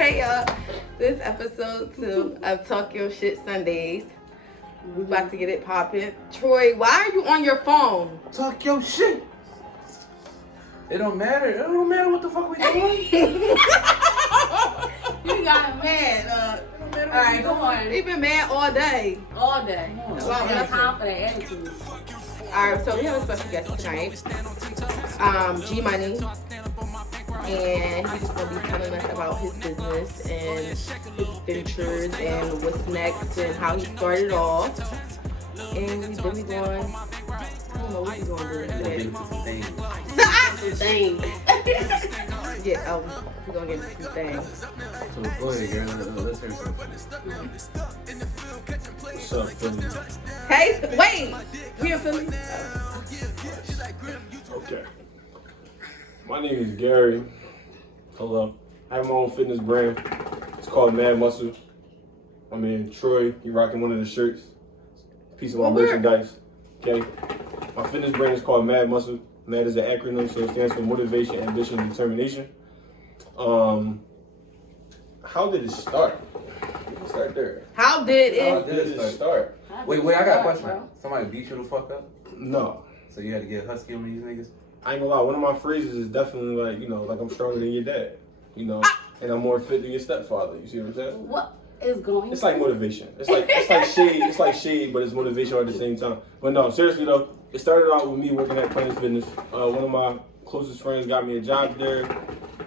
Hey y'all, this episode 2 of Talk Your Shit Sundays. We about to get it popping. Troy, why are you on your phone? Talk your shit. It don't matter. It don't matter what the fuck we doing. You got mad. Alright, come on. You've been mad all day. All day. Well, no time for that attitude. Alright, so we have a special guest tonight. G Money. And he's just gonna be telling us about his business and his ventures and what's next and how he started off. And then we going, I don't know what we're gonna do today. Some things. Yeah, we're gonna get into some things. So go ahead, girl. Let's hear something. What's up, Philly? Hey, wait! We in Philly? Okay. My name is Gary. Hello. I have my own fitness brand. It's called Mad Muscle. My man Troy, he rocking one of the shirts. Piece of my merchandise. Okay. My fitness brand is called Mad Muscle. Mad is an acronym, so it stands for motivation, ambition, and determination. How did it start? Let's start there. How did How did it start? Wait, I got a question. Somebody beat you the fuck up? No. So you had to get husky on these niggas? I ain't gonna lie, one of my phrases is definitely like, like I'm stronger than your dad, and I'm more fit than your stepfather. You see what I'm saying? What is going? It's like motivation. It's like shade. It's like shade, but it's motivation at the same time. But no, seriously though, it started out with me working at Planet Fitness. One of my closest friends got me a job there.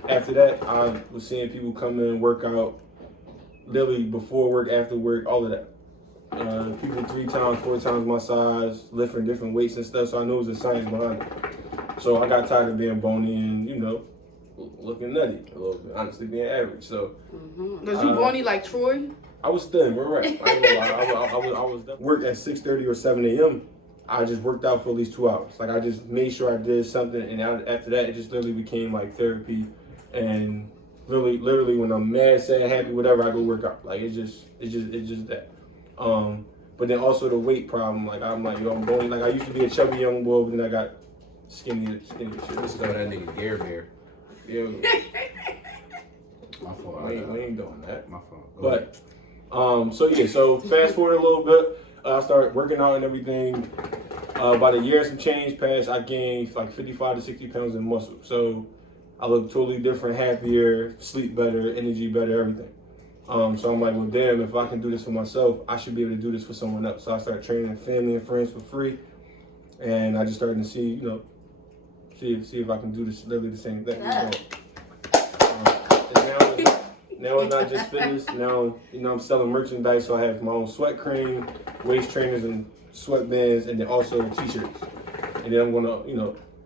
After that, I was seeing people come in and work out, literally before work, after work, all of that. People 3 times, 4 times my size, lifting different weights and stuff. So I knew it was a science behind it. So I got tired of being bony and, looking nutty a little bit, honestly being average. So, Was you bony like Troy? I was thin, we're right. I ain't gonna lie. I was worked at 6:30 or 7 a.m. I just worked out for at least 2 hours. Like I just made sure I did something, and after that, it just literally became like therapy. And literally, when I'm mad, sad, happy, whatever, I go work out. Like it's just that. But then also the weight problem. Like I'm bony. Like I used to be a chubby young boy, but then I got skinny shit. This is that nigga Gare Bear. Yeah. My fault. We ain't doing that. My fault. But so fast forward a little bit, I started working out and everything. About a year and some change passed, I gained like 55 to 60 pounds in muscle. So I look totally different, happier, sleep better, energy better, everything. So I'm like, well, damn, if I can do this for myself, I should be able to do this for someone else. So I started training family and friends for free, and I just started to see, see if I can do this, literally the same thing. And now it's not just fitness. Now, I'm selling merchandise. So I have my own sweat cream, waist trainers, and sweatbands, and then also t-shirts. And then I'm gonna,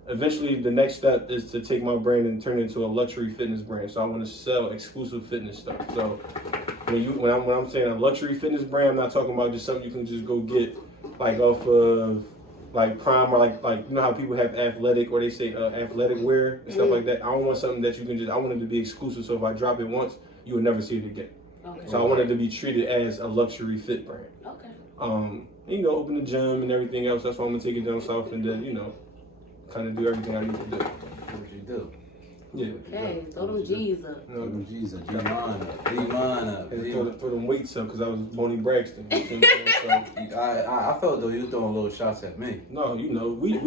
eventually the next step is to take my brand and turn it into a luxury fitness brand. So I want to sell exclusive fitness stuff. So when I'm saying a luxury fitness brand, I'm not talking about just something you can just go get like off of like Prime or like how people have athletic, or they say athletic wear and stuff like that. I don't want something that you can just. I want it to be exclusive. So if I drop it once, you will never see it again. Okay. So I want it to be treated as a luxury fit brand. Okay. Open the gym and everything else. That's why I'm gonna take it down south and then kind of do everything I need to do. What you do? Yeah. Okay, throw them G's up. Throw them G's up. G-Mon up. And throw them weights up because I was Bonnie Braxton. I felt though you was throwing little shots at me. No, we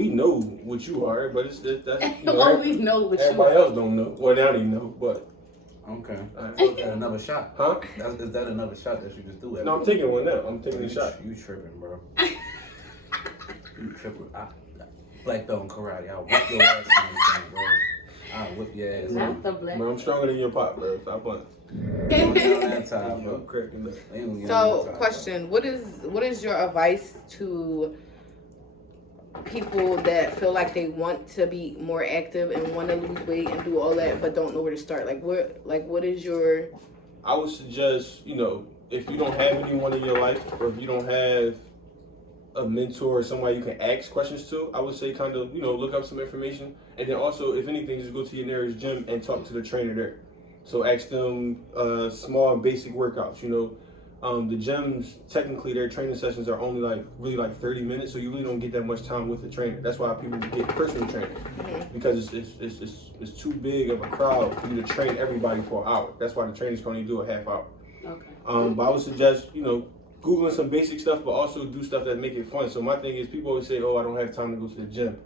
know what you are, but that's we know what you are. Everybody else don't know. Well, they don't even know, but. Okay. Okay. Another shot. Huh? Is that another shot that you just do? No, I'm taking one now. I'm taking a shot. You tripping, bro. You tripping. Black belt in karate. I'll whip your ass in this thing, bro. I'll whip your ass. Not the black. But I'm stronger than your pop, bro. Stop playing. So, question: What is your advice to people that feel like they want to be more active and want to lose weight and do all that, but don't know where to start? What is your? I would suggest, if you don't have anyone in your life, or if you don't have a mentor or somebody you can ask questions to, I would say kind of, look up some information. And then also, if anything, just go to your nearest gym and talk to the trainer there. So ask them small and basic workouts, The gyms, technically, their training sessions are only really 30 minutes, so you really don't get that much time with the trainer. That's why people get personal trainers, because it's too big of a crowd for you to train everybody for an hour. That's why the trainers can only do a half hour. Okay. But I would suggest, Googling some basic stuff, but also do stuff that make it fun. So my thing is, people always say, oh, I don't have time to go to the gym.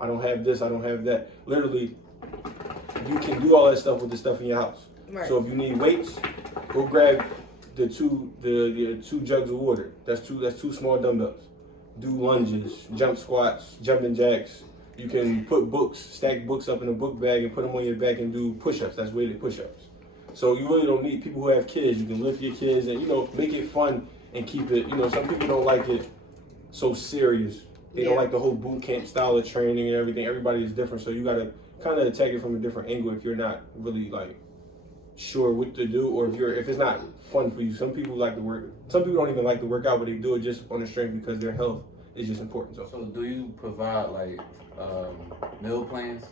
I don't have this, I don't have that. Literally, you can do all that stuff with the stuff in your house. Right. So if you need weights, go grab the two jugs of water. That's two small dumbbells. Do lunges, jump squats, jumping jacks. You can stack books up in a book bag and put them on your back and do push-ups. That's weighted push-ups. So you really don't need people who have kids. You can lift your kids and make it fun and keep it. Some people don't like it so serious. They don't like the whole boot camp style of training and everything. Everybody is different, so you gotta kind of attack it from a different angle if you're not really sure what to do, or if it's not fun for you. Some people like to work. Some people don't even like to work out, but they do it just on the strength because their health is just important. So do you provide meal plans?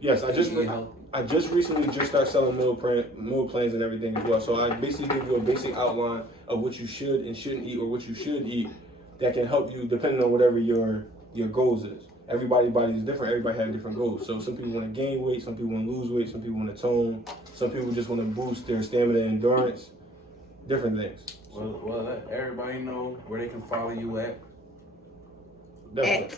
Yes, I just recently started selling meal plans and everything as well. So I basically give you a basic outline of what you should and shouldn't eat, or what you should eat, that can help you depending on whatever your goals is. Everybody's body is different. Everybody has different goals. So some people want to gain weight, some people want to lose weight, some people want to tone, some people just want to boost their stamina and endurance, different things. Well, let everybody know where they can follow you at. Definitely.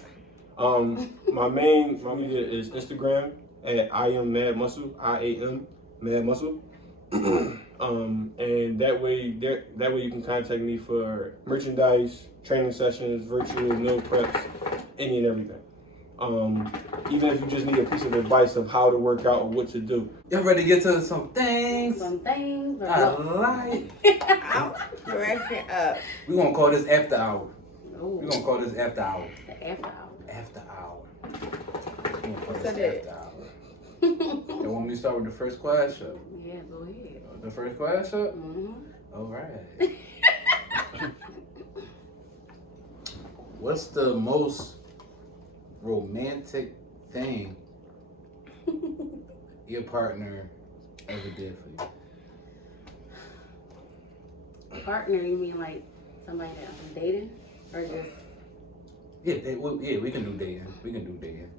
My media is Instagram at I am Mad Muscle, IAM Mad Muscle. And that way you can contact me for merchandise, training sessions, virtual meal preps, any and everything. Even if you just need a piece of advice of how to work out or what to do. Y'all ready to get to some things? Some things. I like. I'll wrap it up. We're going to call this after hour. Ooh. We're going to call this after hour. The after hour. After hour. We're going to call this What's that? after hour. You want me to start with the first question? Yeah, go ahead. The first question? Mm-hmm. All right. What's the most romantic thing your partner ever did for you? Partner, you mean like somebody that I'm dating, or just? Yeah, we can do dating. We can do dating.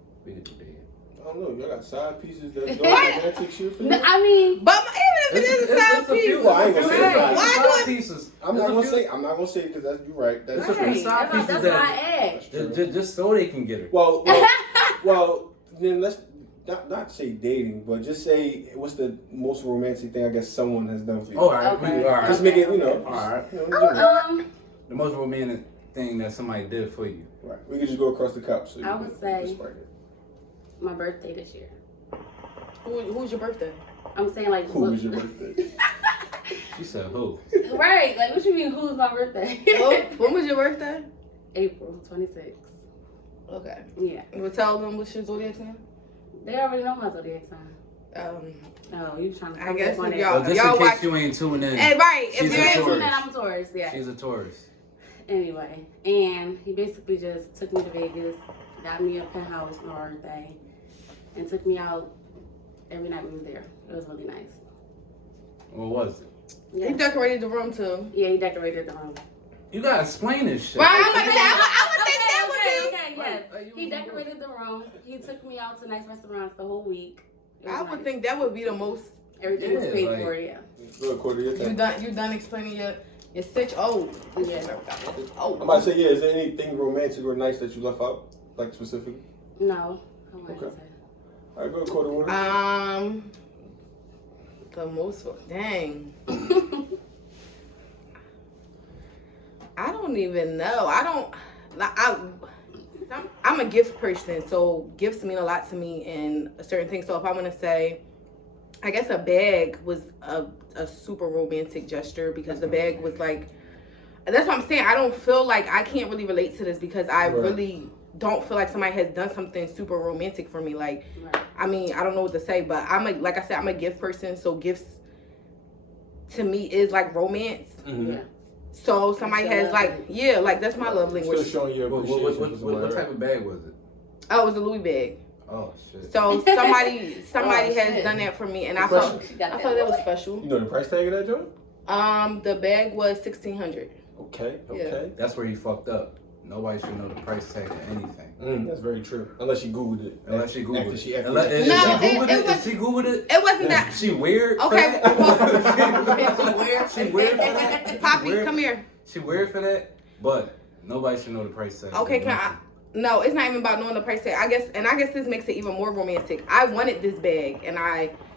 I don't know. Y'all got side pieces that don't romantic shit for you? No, I mean, But even if it is a side piece, Well, I ain't gonna say that. why do it? Pieces. I'm not gonna say because you're right. That's It's a few side pieces that's that- why I asked. Just so they can get her. Well, then let's not say dating, but just say what's the most romantic thing I guess someone has done for you. All right, Okay. all right. Just make it, All right. The most romantic thing that somebody did for you. Right. We can just go across the couch. So I would say my birthday this year. Who's your birthday? I'm saying like Who was your birthday? She said who? Right, like what you mean who's my birthday? When was your birthday? April 26th. Okay. Yeah. You will tell them what's your zodiac sign? They already know my zodiac sign. No, you trying to I guess come up on if y'all, it. Just y'all in case watch. you ain't tuning in. Hey, right. She's If a you ain't Taurus. I'm a Taurus, yeah. She's a Taurus. Anyway, and he basically just took me to Vegas, got me a penthouse on my birthday, and took me out every night we was there. It was really nice. What was it? He Yeah, decorated the room too. yeah, he decorated the room. You gotta explain this shit. Right, I'm about to say, I would think that would be. Okay, yes. He decorated the room. He took me out to nice restaurants the whole week. It was I would nice. think that would be the most. Everything was paid like- for, yeah. Go quarter your time. You done explaining your stitch? Oh, Yeah. I'm about to say, is there anything romantic or nice that you left out, like specifically? No, I wouldn't Okay. say. All right, go quarter one. The most. Dang. I don't even know. I'm a gift person, so gifts mean a lot to me in a certain thing. So if I want to say, I guess a bag was a super romantic gesture because the bag was like, that's what I'm saying. I don't feel like I can't really relate to this because I really don't feel like somebody has done something super romantic for me. Like, Right. I mean, I don't know what to say, but like I said, I'm a gift person, so gifts to me is like romance. Mm-hmm. Yeah. So somebody That's your has love like, language. yeah, like that's my love Still language. showing your appreciation. What type of bag was it? Oh, it was a Louis bag. Oh shit. So somebody Oh, has shit. done that for me, and I Impressive. felt She got that was special. You know the price tag of that joint? The bag was $1,600. Okay. Yeah. That's where he fucked up. Nobody should know the price tag of anything. That's very true. Unless she Googled it. Unless she Googled it. If No, If she Googled it, It wasn't that. she weird. Okay, For well, that? She weird for that. Poppy, come here. She weird for that, but nobody should know the price tag. Okay, no, it's not even about knowing the price tag. I guess this makes it even more romantic. I wanted this bag, and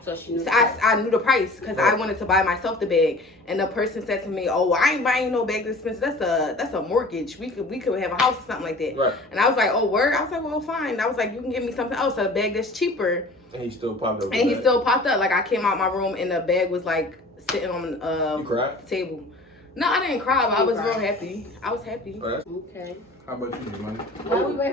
So she knew. I knew the price because I wanted to buy myself the bag. And the person said to me, "Oh, I ain't buying no bag this expensive. That's a mortgage. We could have a house or something like that." Right. And I was like, "Oh, word." I was like, "Well, fine." I was like, "You can give me something else, a bag that's cheaper." And he still popped up. And he still popped up. Like I came out my room and the bag was like sitting on You cried? the table. No, I didn't cry, but I was cried. real happy. I was happy. Okay. How about you, money?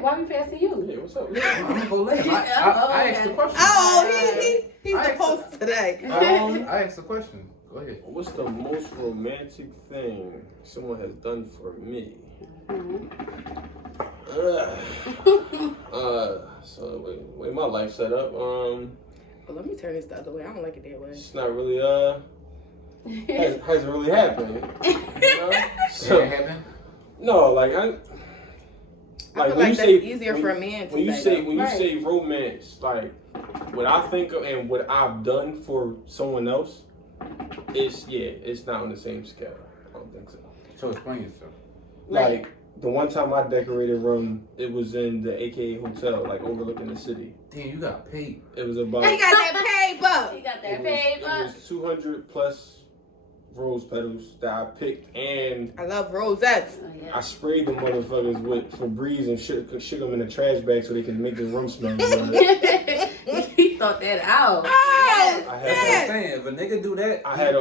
Why we passing you? Yeah, what's up? I'm gonna go late. I asked the question. Oh, he's the host today. I asked the question. Go ahead. What's the most romantic thing someone has done for me? So the way my life set up, Well, let me turn this the other way. I don't like it that way. it's not really hasn't really happened. You know? So it happened? No, like I feel like that's easier for a man to when you say. say when you say romance, like what I think of and what I've done for someone else, it's not on the same scale. I don't think so. So explain yourself. Like the one time I decorated a room, it was in the AKA hotel, like overlooking the city. Damn, you got paid. It was about. He got that paper. He got It that was 200 plus rose petals that I picked, and I love roses. I sprayed the motherfuckers with Febreze and shook them in a trash bag so they can make the room smell good. He thought that out. Oh, I That's what I'm shit. saying. If a nigga do that, I had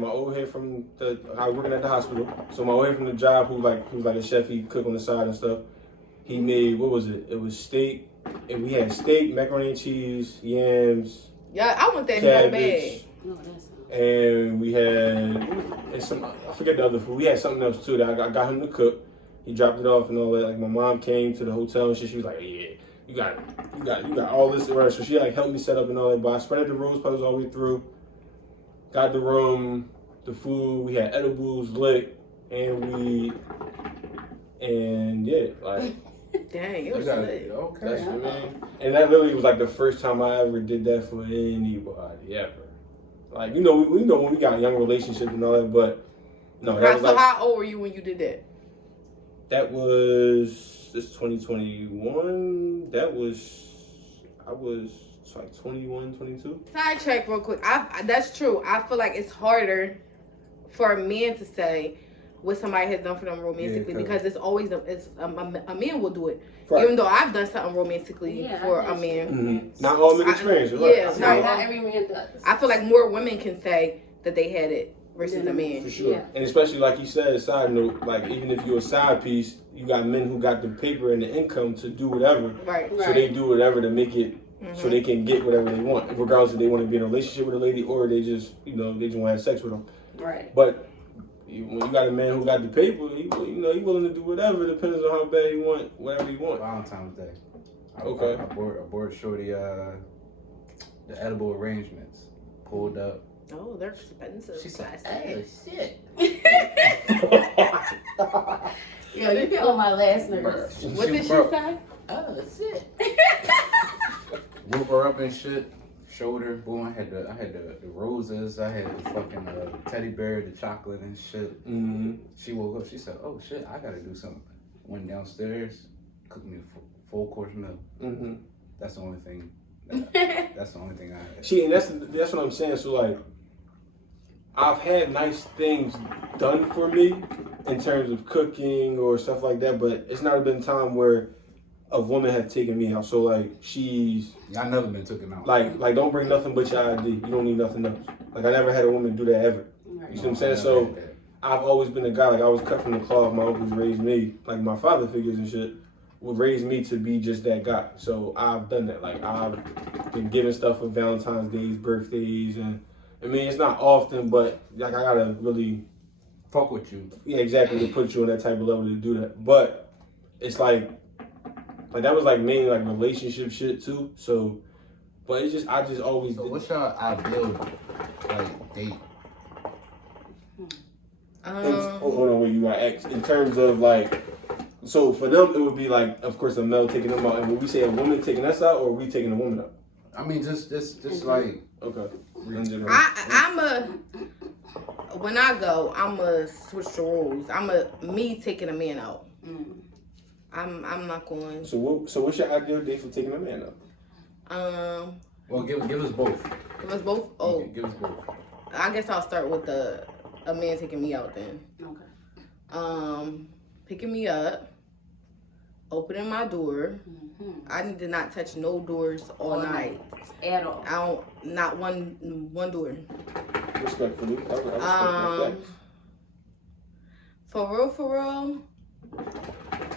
my old head from I was working at the hospital. So my old head from the job who was like a chef, he cook on the side and stuff. He made, what was it? It was steak, and we had steak, macaroni and cheese, yams, Yeah, I want that so bad. cabbage, No, that's and we had some, I forget the other food. We had something else too that I got him to cook. He dropped it off and all that. Like my mom came to the hotel and shit. She was like, "Yeah, you got all this right." So she like helped me set up and all that. But I spread the rose petals all the way through. Got the room, the food. We had edibles lit, and yeah, like Dang, it was lit. lit. Okay. that's what I mean. And that literally was like the first time I ever did that for anybody ever. Like we know when we got young relationships and all that, but no, that was So like how old were you when you did that? that was this 2021. I was like 21, 22. Sidetrack real quick. That's true. I feel like it's harder for a man to say what somebody has done for them romantically because it's always a man will do it. Right. Even though I've done something romantically for a man. Mm-hmm. Not all men experience it, right? Yeah, not every man does. I feel like more women can say that they had it versus a man. For sure. Yeah. And especially like you said, side note, like even if you're a side piece, you got men who got the paper and the income to do whatever. Right. So they do whatever to make it so they can get whatever they want, regardless if they want to be in a relationship with a lady or they just they just want to have sex with them. Right. But when you got a man who got the paper, he willing to do whatever, depends on how bad he want, whatever he want. Valentine's Day. Okay. I bought Shorty the edible arrangements. Pulled up. Oh, they're expensive. She said, Plastic. shit. Yo, you get on my last nerves. What did she say? Oh shit. Whoop her up and shit. Showed her. Boom. I had the roses. I had the fucking teddy bear, the chocolate and shit. Mm-hmm. She woke up. She said, "Oh shit, I gotta do something." Went downstairs, cooked me a full course meal. Mm-hmm. That's the only thing. That's the only thing I had. See, and that's what I'm saying. So like, I've had nice things done for me in terms of cooking or stuff like that, but it's not been time where a woman have taken me out. So like, Y'all never been taken out. like don't bring nothing but your ID. You don't need nothing else. Like I never had a woman do that ever. You see what I'm saying? So I've always been a guy, like I was cut from the cloth. My uncles raised me, like my father figures and shit, would raise me to be just that guy. So I've done that. Like I've been giving stuff for Valentine's Days, birthdays, and I mean it's not often, but like I gotta really fuck with you. Yeah, exactly, to put you on that type of level to do that. But it's like that was like mainly like relationship shit too. So, but it's just I just always. So what's your ideal like date? Hold on, wait, you got X in terms of like. So for them, it would be like, of course, a male taking them out, and when we say a woman taking us out, or are we taking a woman out? I mean, just like Okay. When I go, I'm a switch the rules. Me taking a man out. I'm not going. So what's your ideal date for taking a man out? Well, give us both. Give us both. Oh, give us both. I guess I'll start with a man taking me out then. Okay. Picking me up, opening my door. I need to not touch no doors all night. At all. Not one door. Respectfully, I respect that. For real,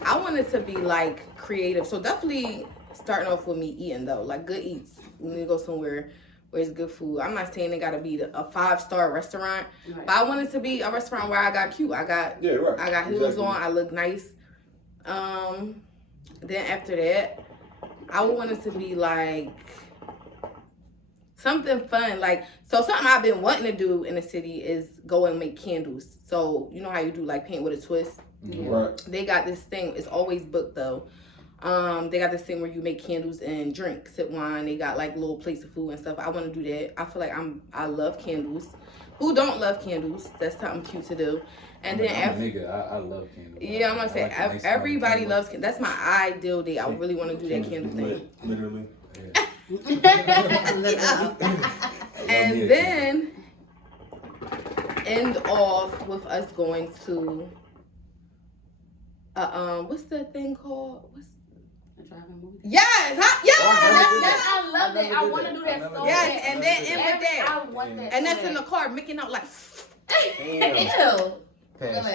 I want it to be like creative. So definitely starting off with me eating though, like good eats. We need to go somewhere where it's good food. I'm not saying it gotta be a 5-star restaurant, but I want it to be a restaurant where I got cute. I got heels on. I look nice. Then after that, I would want it to be like something fun. Like, so something I've been wanting to do in the city is go and make candles. So you know how you do like paint with a twist? Right. They got this thing. It's always booked though. They got this thing where you make candles and drink, sip wine. They got like little plates of food and stuff. I want to do that. I feel like I love candles. Who don't love candles? That's something cute to do. And then I'm a nigga, I love candles. Yeah, I'm gonna say nice everybody loves candles. That's my ideal date. I really want to do that candle thing. Literally. And then end off with us going to what's that thing called? Driving movie. Yes, yes. I love that. I want to do that so yes, bad. and then end with that. I want that. And that's in the car, making out like. Ew.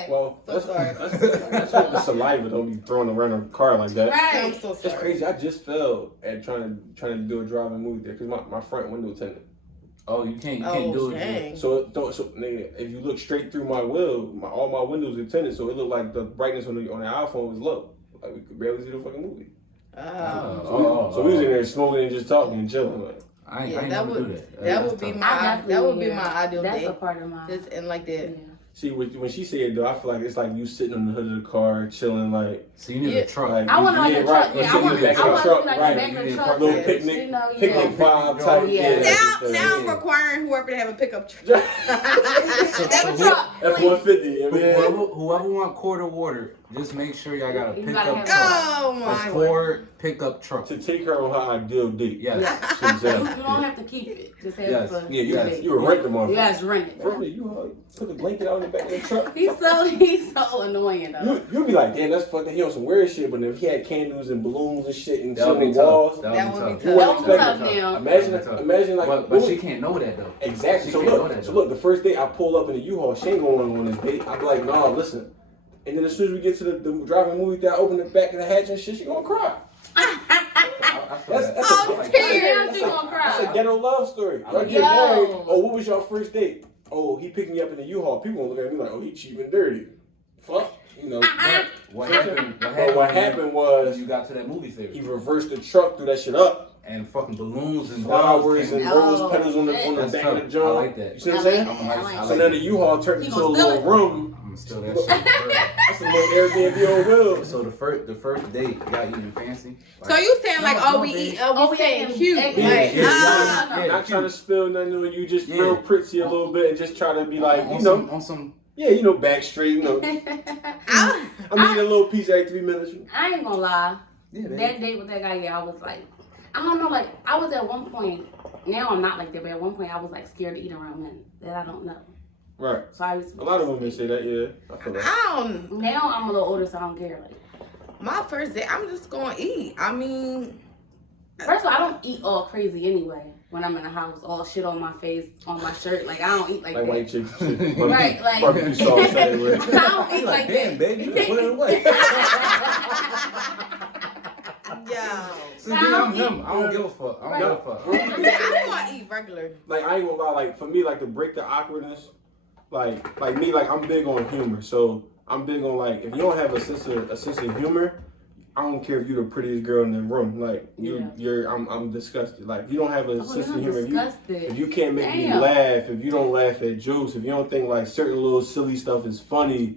Well, So sorry. That's why the saliva don't be thrown around a car like that. Right. I'm so sorry. It's crazy. I just failed at trying to do a driving movie there because my front window tinted. Oh, you can't do it. Dang. So nigga, if you look straight through my wheel, all my windows are tinted, so it looked like the brightness on the iPhone was low. Like we could barely see the fucking movie. So we was in there smoking and just talking and chilling. Like, I ain't never do that. That would be my ideal That's date. a part of my. Just and like that. Yeah. see, when she said it though, I feel like it's like you sitting on the hood of the car, chilling like. So you need a truck. Like, I want like a truck. Yeah, I want to be like the back of the truck. Little picnic vibe type. Now I'm requiring whoever to have a pickup truck. F-150. Whoever want quarter water, just make sure y'all got a pickup truck. Oh my A Ford pickup truck. To take her on her ideal date. Yes. You don't have to keep it. Just have it for. Yeah, you were rent the motherfucker. You guys rent it. Bro, you put the blanket out in the back of the truck. He's so annoying though. You'd be like, damn, that's fucked up. He on some weird shit, but if he had candles and balloons and shit and That shit would on be the walls. tough. That would be tough, now. Imagine like. But she can't know that though. Exactly. So look, the first day I pull up in the U-Haul, she ain't going on this date. I'm like, nah, listen. And then as soon as we get to the driving movie theater, I open the back of the hatch and shit, she gonna cry. That's a ghetto love story. Right? Get married. Oh, what was your first date? Oh, he picked me up in the U-Haul. People gonna look at me like, oh, he cheap and dirty. Fuck. You know. What happened was you got to that movie theater. He reversed the truck, threw that shit up. And fucking balloons and flowers and rose petals on the back of the joint. I like that. You see what I'm saying? So then the U-Haul turned into a little room. I'm still that shit. That's a little Airbnb on wheels. So the first date, y'all eating fancy? So you saying like, we saying cute? Not trying to spill nothing on you, just real pretty a little bit and just try to be like, on some. Yeah, back straight, I'm eating a little piece every 3 minutes. I ain't gonna lie. That date with that guy, I was like, I don't know, like, I was at one point, now I'm not like that, but at one point I was like scared to eat around men that I don't know. Right. So I used to a lot of women say that, yeah. I feel that. Now I'm a little older, so I don't care. Like, my first day, I'm just gonna eat. I mean, first of all, I don't eat all crazy anyway. When I'm in the house, all shit on my face, on my shirt, like I don't eat like that. White chicks shit. Right, like barbecue sauce everywhere. I don't eat like that. Baby, you put it away. See, I'm him. I don't give a fuck. I don't I don't want to eat regular. Like I ain't gonna lie. Like for me, like to break the awkwardness. Like me, like I'm big on humor. So I'm big on like if you don't have a sense of humor, I don't care if you're the prettiest girl in the room. Like I'm disgusted. Like you don't have a sense of humor. If you can't make me laugh, if you don't laugh at jokes, if you don't think like certain little silly stuff is funny,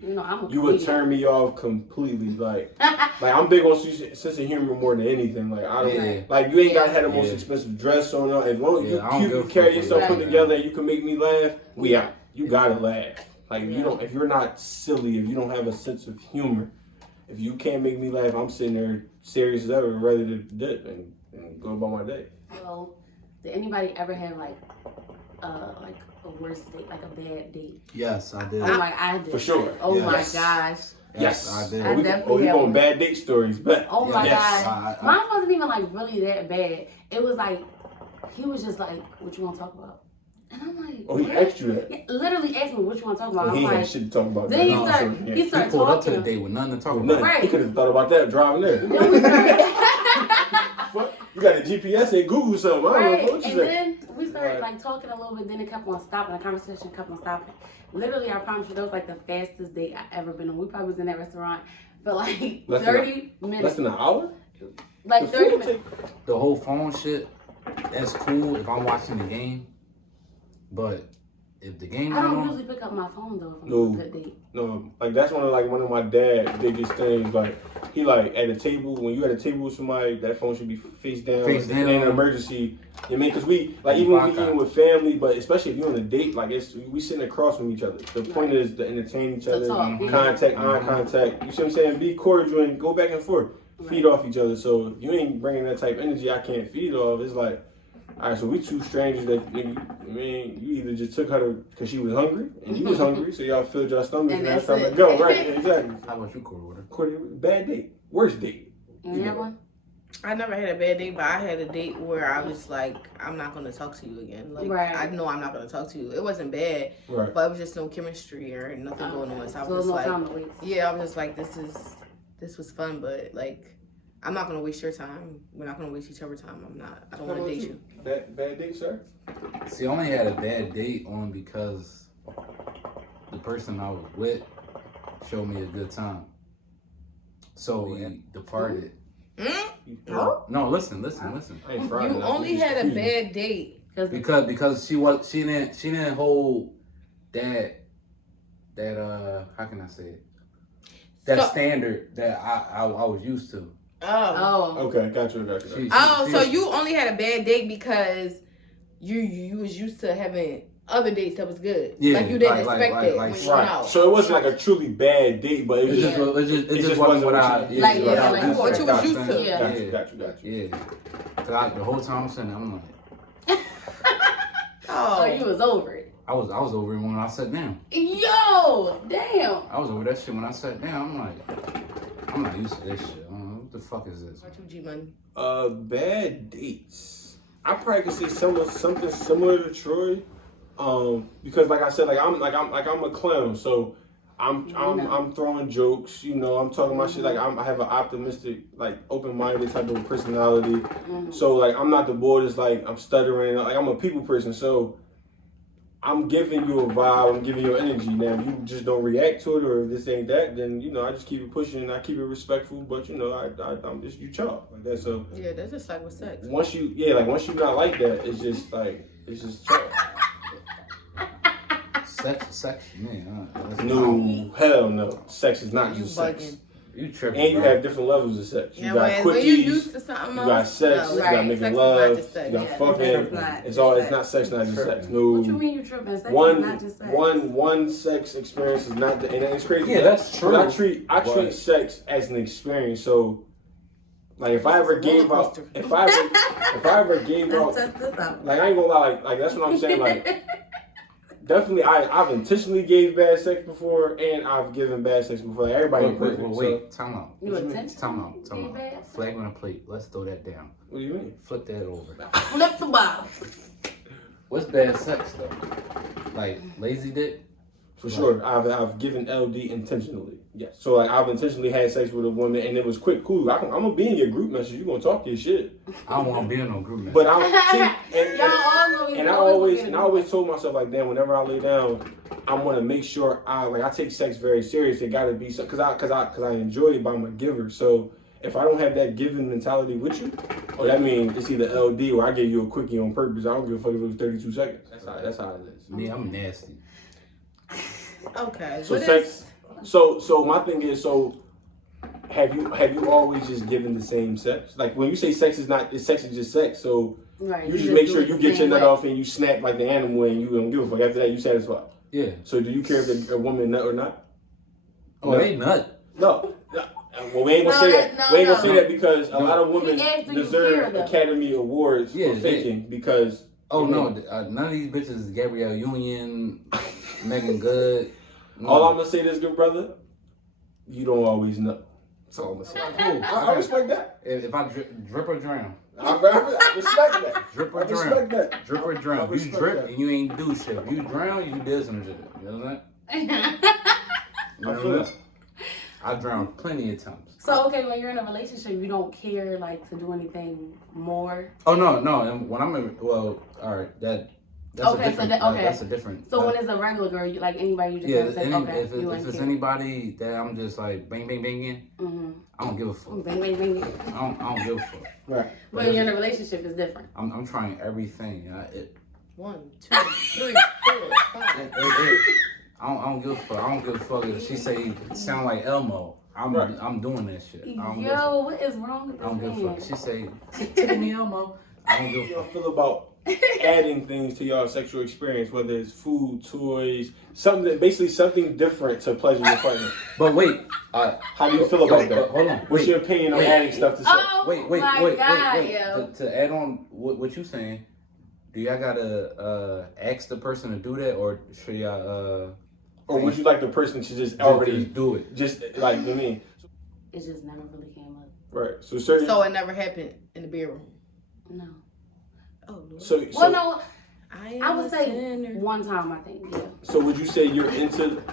you would turn me off completely. Like I'm big on sense of humor more than anything. Like I don't like you ain't gotta have the most expensive dress on. As long as you carry yourself put together and you can make me laugh, we out. You gotta laugh. Like if you're not silly, if you don't have a sense of humor. If you can't make me laugh, I'm sitting there serious as ever, ready to dip and go about my day. Well, did anybody ever have like a worst date, like a bad date? Yes, I did. Oh my, I did. For sure. Oh my Yes. gosh. Yes, I did. I we going bad date stories, but oh my yes. god, mine wasn't even like really that bad. It was like he was just like, "What you want to talk about?" And I'm like, oh, he asked you that. He literally asked me what you want to talk about. Oh, I'm he like, ain't shit to talk about. then that. he started He pulled up to talking. the date with nothing to talk about. Nothing. Right. He could have thought about that driving there. Then we started, Fuck. You got a GPS and Google something. I don't right, know what you and said. then we started like talking a little bit. Then it kept on stopping. The conversation kept on stopping. Literally, I promise you, that was like the fastest date I ever been on. We probably was in that restaurant for like 30 minutes. Less than an hour? Like 30 minutes. The whole phone shit, that's cool if I'm watching the game. But if the game I don't on, usually pick up my phone though if I'm No. on a good date. No, like that's one of my dad's biggest things. Like he like at a table, when you at a table with somebody, that phone should be face down. Face down. In an emergency. You know what I mean? Because we like even when we eating with family, but especially if you're on a date, like we sitting across from each other. The point is to entertain each other, talk, contact, eye contact. You see what I'm saying? Be cordial and go back and forth, feed off each other. So if you ain't bringing that type of energy, I can't feed off. It's like. All right, so we two strangers that, I mean, you either just took her because she was hungry and you was hungry, so y'all filled your stomachs and that's time to go, right? Yeah, exactly. how about you, Corey? Corey, bad date, worst date. You have one? I never had a bad date, but I had a date where I was like, I'm not gonna talk to you again. Like I know I'm not gonna talk to you. It wasn't bad, Right. but it was just no chemistry or nothing going on. So I was just no like, time to waste. yeah, I was just like, this was fun, but like, I'm not gonna waste your time. We're not gonna waste each other's time. I don't want to date you. Bad date, sir? See, I only had a bad date only because the person I was with showed me a good time. So we departed. No, listen. I ain't fried You enough. only had a bad date. Because she didn't hold that how can I say it? That standard that I was used to. Oh. Okay, got you. So you only had a bad date because you was used to having other dates that was good. Yeah, like you didn't expect it when you went Right. out. So it wasn't like a truly bad date, but it just wasn't what I. what you was used to. Yeah. Got you. Yeah. The whole time I'm sitting there, I'm like, Oh, you was over it. I was over it when I sat down. Yo, damn. I was over that shit when I sat down. I'm not used to this shit. What the fuck is this? What you G Money? Bad dates. I probably could say something similar to Troy. Because like I said, I'm a clown, so I'm throwing jokes, I'm talking my shit, like I have an optimistic, like open-minded type of personality. So like I'm not the boy that's like I'm stuttering, like I'm a people person, so I'm giving you a vibe, I'm giving you energy. Now if you just don't react to it, or if this ain't that, then I just keep it pushing and I keep it respectful, but I'm just you chop like that. So yeah, that's just like with sex. once you not like that, it's just chop. Sex, man. No, hell no. Sex is not just sex. Bugging. You tripping, And you bro. have different levels of sex. You got when quickies, you used to something you else, got sex, no, you right. got making Sex is love, not just sex. you got Yeah, fucking. it's not It's just not sex, not just sex. No. What you mean you tripping? Sex is not just sex. One sex experience is not, and it's crazy. Yeah, that's true. I treat sex as an experience. So, like if I ever gave out, if I ever gave out, Let's test this out. like I ain't gonna lie, like that's what I'm saying, like. Definitely, I've intentionally gave bad sex before, and I've given bad sex before. Like, everybody ain't perfect. Wait, time out. You intentionally Time gave out. bad sex? Flag on a plate. Let's throw that down. What do you mean? Flip that over. Flip the bottle. What's bad sex though? Like lazy dick? For sure, I've given LD intentionally. Yes. So like I've intentionally had sex with a woman, and it was quick, cool. I'm gonna be in your group message. You gonna talk your shit. I don't want to be in no group message. But I always told myself like, damn, whenever I lay down, I want to make sure I take sex very serious. It got to be so because I enjoy it, but I'm a giver. So if I don't have that giving mentality with you, that means it's either LD or I gave you a quickie on purpose. I don't give a fuck if it was 32 seconds. That's how it is. Me, I'm nasty. Okay. So what sex. is- So my thing is, so have you always just given the same sex? Like when you say sex is just sex. So Right. you just make sure do it you the get your same nut way. off and you snap like the animal and you don't give a fuck. After that, you satisfied. Yeah. So do you care if a woman nut or not? Oh, No. they nut. No. Well, we ain't gonna No, say that- that. no, We ain't gonna no. say that because a lot of women He asked, do you deserve care, though? Academy Awards Yeah, for faking because. Oh no, none of these bitches, Gabrielle Union, Megan Good. No. All I'm gonna say this, good brother, you don't always know. That's all I'm gonna say. Cool. I respect that. If I drip or drown. I respect that. Drip or I drown. respect that. Drip or I drown. If you respect drip that. and you ain't do shit. If you drown, you did some shit. You know what I'm saying? You know I what feel I'm that. saying? I drowned plenty of times. So okay, when you're in a relationship, you don't care like to do anything more. Oh no. And when I'm in, well, all right, that's Okay, a different. so okay. That's a different. So when it's a regular girl, you like anybody, you just yeah, have to say, any, okay, if you it's ain't care. anybody that I'm just like bang banging, Mm-hmm. I don't give a fuck. Bang, bang, bang. I don't give a fuck. Right. When you're in a relationship, it's different. I'm trying everything. 1, 2, 3, 4, 5. I don't give a fuck. I don't give a fuck if she say sound like Elmo. I'm doing that shit. I don't give a fuck. Yo, what is wrong with I don't this give a man? fuck. She say, "Take me Elmo." I don't give How a y'all fuck. feel about adding things to y'all sexual experience, whether it's food, toys, something different to pleasure your partner? But wait, How do you feel about that? Hold on. What's your opinion on adding stuff to sex? Oh Wait. my God, yo. To add on what you saying, do y'all gotta ask the person to do that, or should y'all Or would you like the person to just just already do it? just like I mean, It just never really came up. right? So certain. So it never happened in the bedroom. No. Oh, Lord. So Well, no. I I would say sinner. one time. I think. Yeah. So would you say you're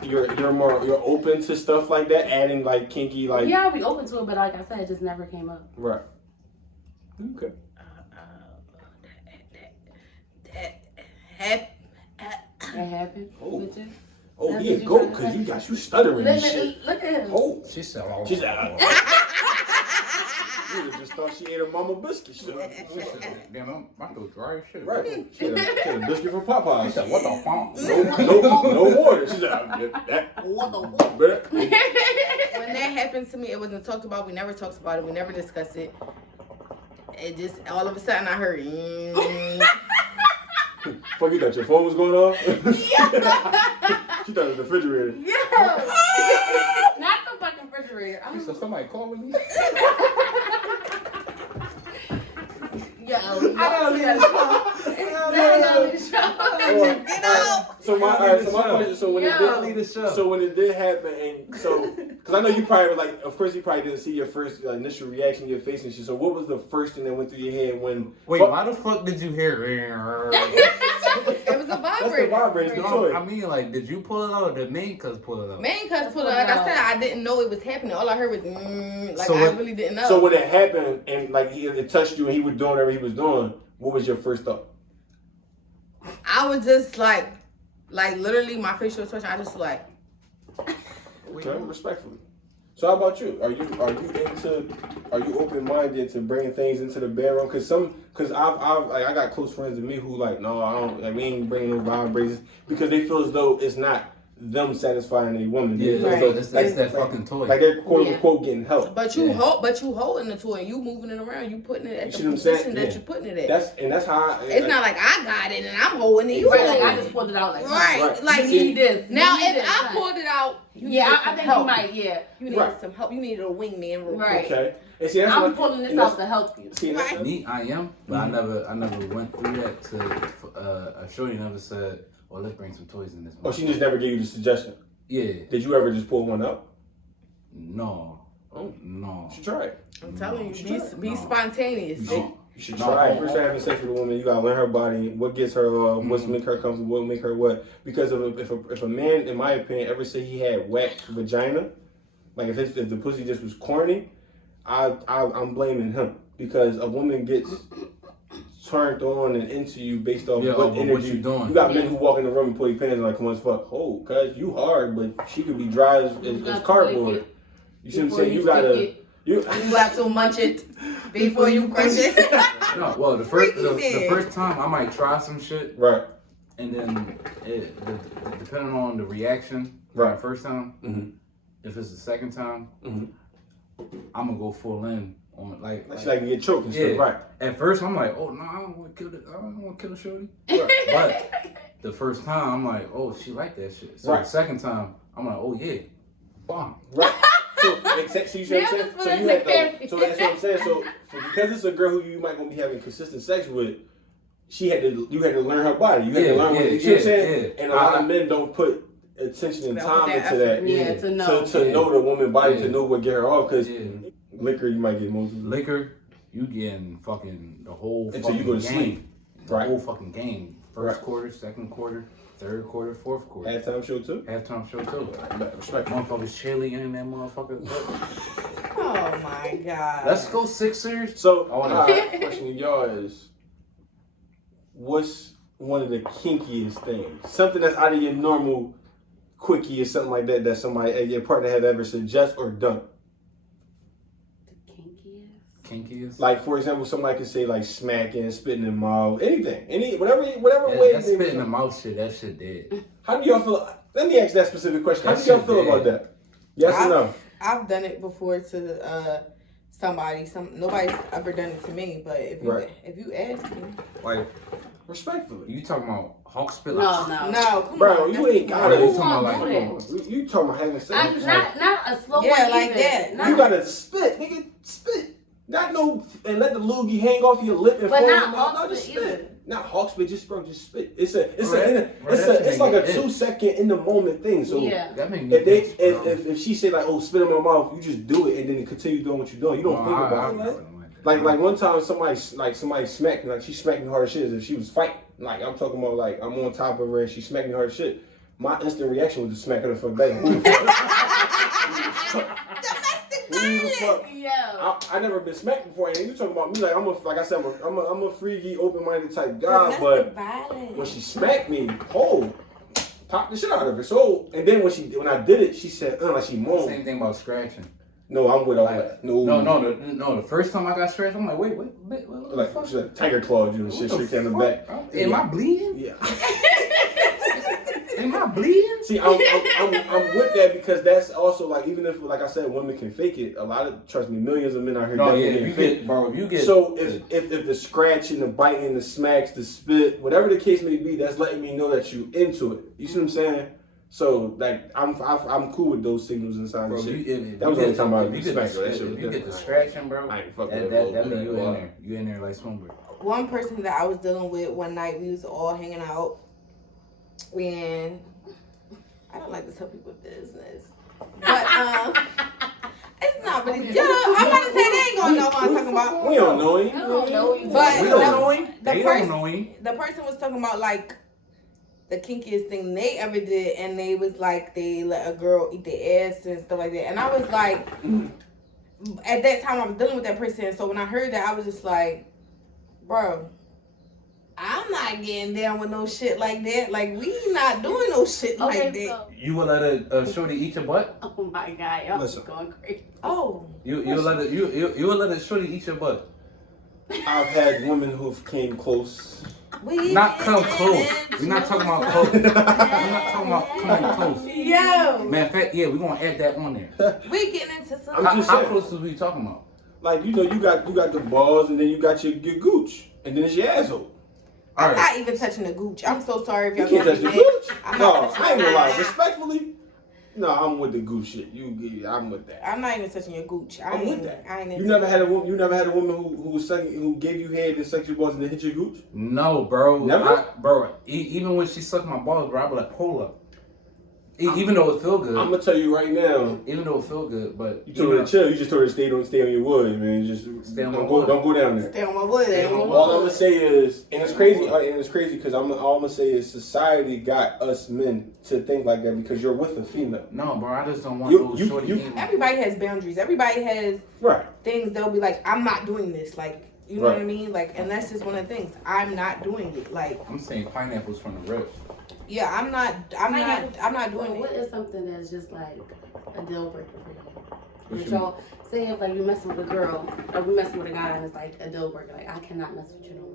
you're open to stuff like that, adding like kinky like Yeah, I'll be open to it, but like I said, it just never came up. right? Okay. That It happened Oh. with you. Oh, That's yeah, what you go trying to because say? you got you stuttering and shit. Look at him. Oh, She said, "Oh, she's out. You just thought she ate a mama biscuit. Shit. damn, my throat dry as shit." Right. She had a biscuit from Popeyes. She said, "What the fuck?" No water. She said, What the fuck? "Bet." when that happened to me, it wasn't talked about. We never talked about it. We never discussed it. It just all of a sudden I heard. Fuck, you thought your phone was going off? She thought it was the refrigerator. Yeah. Not the fucking refrigerator. She said, "Somebody calling me." Yo, I gotta leave the show. Get out. So my question. So when it did happen, and so because I know you probably were like, of course you probably didn't see your first initial reaction, your face and shit. So what was the first thing that went through your head when? Wait, why the fuck did you hear? It was a That's the vibrator. vibrator, the No, toy. I mean, like, did you pull it out or did main cuz pull it out? Man, cuz pull up. Like I said, I didn't know it was happening. All I heard was like So I what- really didn't know. So when it happened and like it touched you and he was doing whatever he was doing, what was your first thought? I was just like literally my facial expression. I just like. Okay, respectfully. So how about you? Are you open minded to bringing things into the bedroom? Cause I got close friends of me who like, no, I don't. Like, we ain't bringing no vibrations because they feel as though it's not them satisfying a woman. They Yeah, feel as Right. though that's that fucking toy. like they're quote Yeah. unquote getting help. But you Yeah. holding the toy and you moving it around. You putting it You at see the what I'm saying? position that Yeah. you're putting it at. That's how. It's not like I got it and I'm holding it. You Right, like holding I it. just pulled it out like Right. Right. Like You need this. now, You need if this, I son. pulled it out, you Yeah, needed I some think help. you might. Yeah. You needed Right. some help. You needed a wingman real Right. quick. Okay. And see, that's I'm what, pulling this and out to help you. See, that's what, Me, I am, but I never went through that to. A shorty never said, "Well, let's bring some toys in this." oh, she just never gave you the suggestion. Yeah. Did you ever just pull one up? No. Oh. No. You should try it. I'm telling you, be No. spontaneous. No. You should No. try it. First, having sex with a woman, you gotta learn her body, what gets her, what's make her comfortable, what make her what. Because if a man, in my opinion, ever say he had whack vagina, like if the pussy just was corny, I'm blaming him because a woman gets turned on and into you based off Yeah, what over energy what you doing. You got men who walk in the room and pull your pants and like, come on, fuck, cuz you hard, but she could be dry as got to cardboard. lick it You see what I'm before saying? you You gotta. stick it. You have to munch it before you crush it. No, well, the first time I might try some shit, Right. and then depending on the reaction, right, the first time, if it's the second time, I'm gonna go full in on like you get choked and stuff. Right. At first, I'm like, oh no, I don't want to kill the shorty. Right. But the first time, I'm like, oh, she like that shit. So the second time, I'm like, oh yeah, bomb. Right. So you see what I'm saying? So that's what I'm saying. So because it's a girl who you might gonna be having consistent sex with, you had to learn her body. You had to learn you see what I'm saying? Yeah. And a lot of men don't put attention and time into that. Yeah, to know. To know the woman body, to know what get her off. Because liquor, you might get most of it. Liquor, you getting fucking the whole until fucking you go to game. sleep. The whole fucking game. First quarter, second quarter, third quarter, fourth quarter. Halftime show too? Halftime show too. Respect. Motherfuckers cheerleading in that motherfucker. Oh my God. Let's go Sixers. So, question to y'all is, what's one of the kinkiest things? Something that's out of your normal quickie or something like that somebody, your partner have ever suggested or done? Kinkiest? Like, for example, somebody could say like smacking, spitting in the mouth, anything. Whatever way. That spitting in the mouth shit, that shit dead. How do y'all feel? Let me ask that specific question. How do y'all feel about that? Yes or no? I've done it before to somebody. Nobody's ever done it to me, but if you ask me, like respectfully, you talking about hawk spit? No, come bro, on. You ain't got it. You talking about you talking about having sex? Not a slow one like that. You gotta spit, nigga, spit. Not no, and let the loogie hang off your lip and fall. Not just spit. Either. Not hawk spit, just spit. It's like a 2 second in the moment thing. So that make me if she say like, oh, spit in my mouth, you just do it and then continue doing what you're doing. You don't think about it. Like one time somebody smacked me, like she smacked me hard as shit as if she was fighting. Like I'm talking about like I'm on top of her and she smacked me hard as shit. My instant reaction was to smack her the fuck back. I never been smacked before, and you talking about me like I'm a freaky, open-minded type guy, but when she smacked me, popped the shit out of her. So, and then when I did it, she said, like she moaned. Same thing about scratching. No, I'm with all that. No. The first time I got scratched, I'm like, wait. Like she like tiger clawed you and shit, straight down the back. Am I bleeding? Yeah. Am I bleeding? See, I'm with that because that's also like, even if, like I said, women can fake it. A lot of, trust me, millions of men out here. You get. So if the scratching, the biting, the smacks, the spit, whatever the case may be, that's letting me know that you into it. You see what I'm saying? So like I'm cool with those signals inside the shit. That was the only time I was smacked. If you get the scratching, bro, I ain't fucking that mean you in there. You in there like Swimber. One person that I was dealing with one night, we was all hanging out. And I don't like to tell people business, but it's not really. Yeah, I'm about to say they ain't gonna know what I'm talking about. We don't know him. But we don't know him. They don't know him. The person was talking about like the kinkiest thing they ever did, and they was like they let a girl eat their ass and stuff like that. And I was like, at that time I was dealing with that person, so when I heard that, I was just like, bro, I'm not getting down with no shit like that. Like, we not doing no shit like that. So, you will let a shorty eat your butt? Oh my God, y'all going crazy. Oh. You will let a shorty eat your butt? I've had women who've came close. Not come close. We're not talking about close. We're not talking about coming close. Yo. Man, in fact, yeah, we're gonna add that on there. We getting into some. How close is we talking about? Like, you got the balls and then you got your gooch and then it's your asshole. I'm not even touching the gooch. I'm so sorry if y'all can't touch the gooch. No, I ain't gonna lie. Respect. Respectfully, no, I'm with the gooch shit. I'm with that. I'm not even touching your gooch. I'm with that. I ain't You never had a woman who gave you head and sucked your balls and then hit your gooch? No, bro. Never? Even when she sucked my balls, bro, I be like, hold up. Even though it feel good. I'm gonna tell you right now. Even though it feel good, but you told her to chill. You just told her to stay on your wood, man. Just don't go down there. Stay on my wood. All I'm gonna say is, and it's crazy because all I'm gonna say is society got us men to think like that because you're with a female. No, bro, I just don't want those shorty. Everybody has boundaries. Everybody has things they'll be like, I'm not doing this. Like, you know what I mean? Like, and that's just one of the things. I'm not doing it. Like, I'm saying pineapples from the rip. Yeah, I'm not doing it. What is something that's just like a deal breaker for you? But y'all say if like you messing with a girl or we messing with a guy and it's like a deal breaker, like I cannot mess with you no more.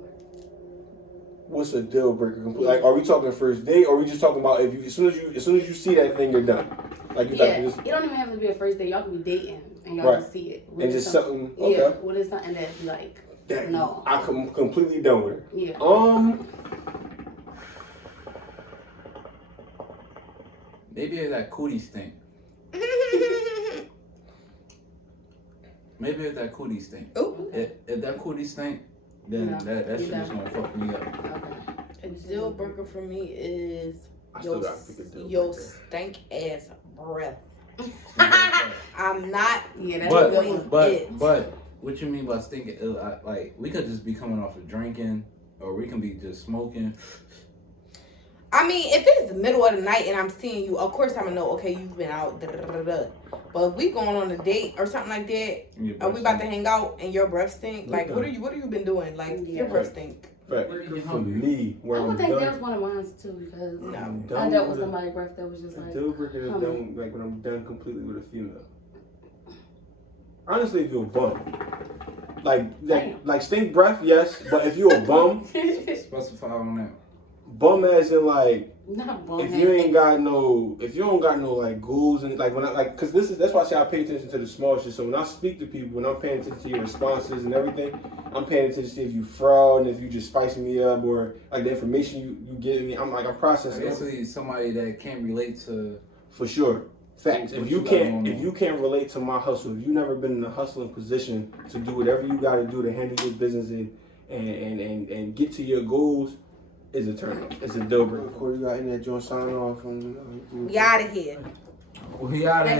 What's a deal breaker? Like, are we talking first date, or are we just talking about if you as soon as you see that thing, you're done? Like, Yeah, it don't even have to be a first date. Y'all can be dating and y'all Right. just see it. and just something. Okay. Yeah, what is something that like That, no. I'm completely done with it. Yeah. Maybe it's that cootie stink. Maybe it's that cootie stink. Ooh. If that cootie stink, then No, that you shit is done. gonna fuck me up. Okay. A deal breaker for me is I still gotta pick a deal your breaker. stank ass breath. but I'm not. Yeah, that's doing it. what you mean by stinking? Like we could just be coming off of drinking, or we can be just smoking. I mean, if it's the middle of the night and I'm seeing you, of course I'm gonna know. Okay, you've been out. Da, da, da, da. But if we going on a date or something like that, are we about to hang out and your breath stink? Like, what have you been doing? Like, your breath stink. Right. For me, where I I'm would think that was done, one of mine too because No. I'm I done dealt with with somebody's breath that was just a like deal breaker is humming. done, like when I'm done completely with a female. Honestly, if you're a bum, like stink breath, yes, but if you're a bum, Specify on that. bum as in like. Not bum If you don't got no like goals and like when I like, cause that's why I say I pay attention to the small shit. So when I speak to people, when I'm paying attention to your responses and everything, I'm paying attention to see if you fraud and if you just spicing me up or like the information you give me. I'm processing it. Basically, somebody that can't relate to. For sure. Facts. What If you you got can't going if on? you can't relate to my hustle, if you never been in a hustling position to do whatever you gotta do to handle your business and get to your goals, is a turn off. It's a deal breaker. Corey, you got in that joint sign off. We out of here. We out of here.